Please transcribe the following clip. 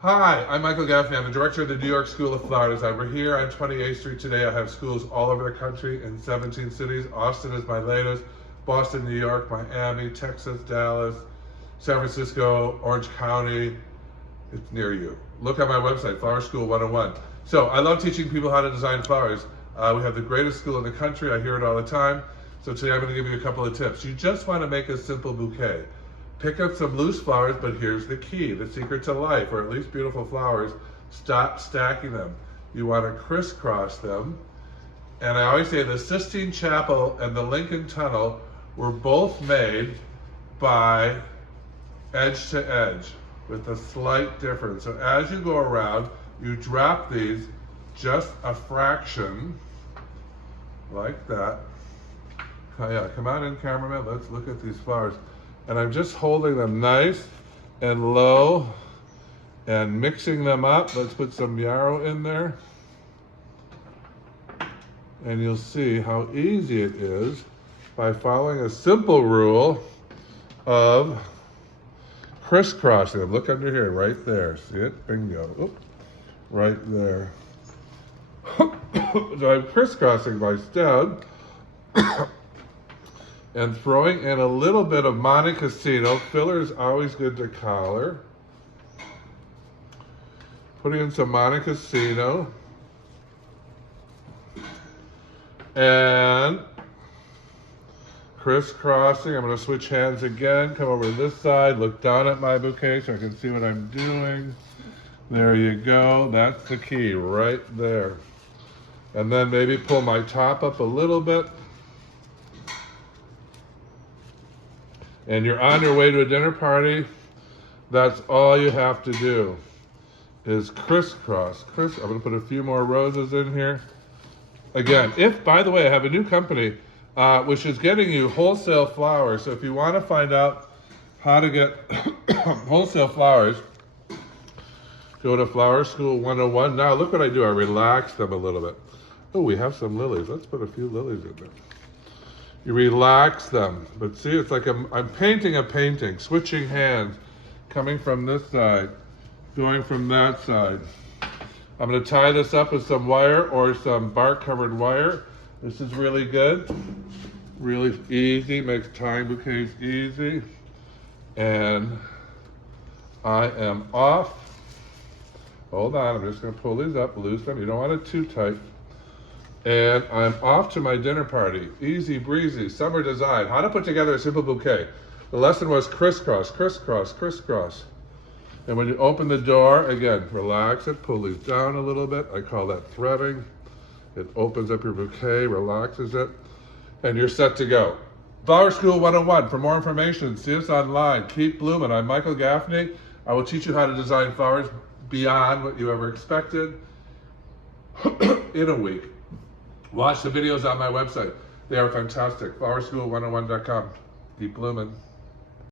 Hi, I'm Michael Gaffney. I'm the director of the New York School of Floral Design. We're here on 28th Street today. I have schools all over the country in 17 cities. Austin is my latest, Boston, New York, Miami, Texas, Dallas, San Francisco, Orange County. It's near you. Look at my website, Flower School 101. So I love teaching people how to design flowers. We have the greatest school in the country. I hear it all the time. So today I'm going to give you a couple of tips. You just want to make a simple bouquet. Pick up some loose flowers, but here's the key, the secret to life, or at least beautiful flowers. Stop stacking them. You want to crisscross them. And I always say the Sistine Chapel and the Lincoln Tunnel were both made by edge to edge with a slight difference. So as you go around, you drop these just a fraction, like that. Oh yeah, come on in, cameraman, let's look at these flowers. And I'm just holding them nice and low and mixing them up. Let's put some yarrow in there. And you'll see how easy it is by following a simple rule of crisscrossing them. Look under here, right there. See it? Bingo. Oop. Right there. So I'm crisscrossing my stem. And throwing in a little bit of Monte Cassino. Filler is always good to collar. Putting in some Monte Cassino. And crisscrossing. I'm going to switch hands again. Come over to this side. Look down at my bouquet so I can see what I'm doing. There you go. That's the key right there. And then maybe pull my top up a little bit. And you're on your way to a dinner party. That's all you have to do is crisscross. I'm gonna put a few more roses in here. Again, by the way, I have a new company which is getting you wholesale flowers. So if you wanna find out how to get wholesale flowers, go to Flower School 101. Now look what I do, I relax them a little bit. Oh, we have some lilies. Let's put a few lilies in there. You relax them, but see, it's like I'm painting a painting, switching hands, coming from this side, going from that side. I'm going to tie this up with some wire or some bark-covered wire. This is really good, really easy, makes tying bouquets easy. And I am off. Hold on, I'm just going to pull these up, loose them. You don't want it too tight. And I'm off to my dinner party. Easy breezy, summer design. How to put together a simple bouquet. The lesson was crisscross, crisscross, crisscross. And when you open the door, again, relax it, pull these down a little bit. I call that threading. It opens up your bouquet, relaxes it, and you're set to go. Flower School 101. For more information, see us online. Keep blooming. I'm Michael Gaffney. I will teach you how to design flowers beyond what you ever expected in a week. Watch the videos on my website. They are fantastic. Flowerschool101.com. Keep blooming.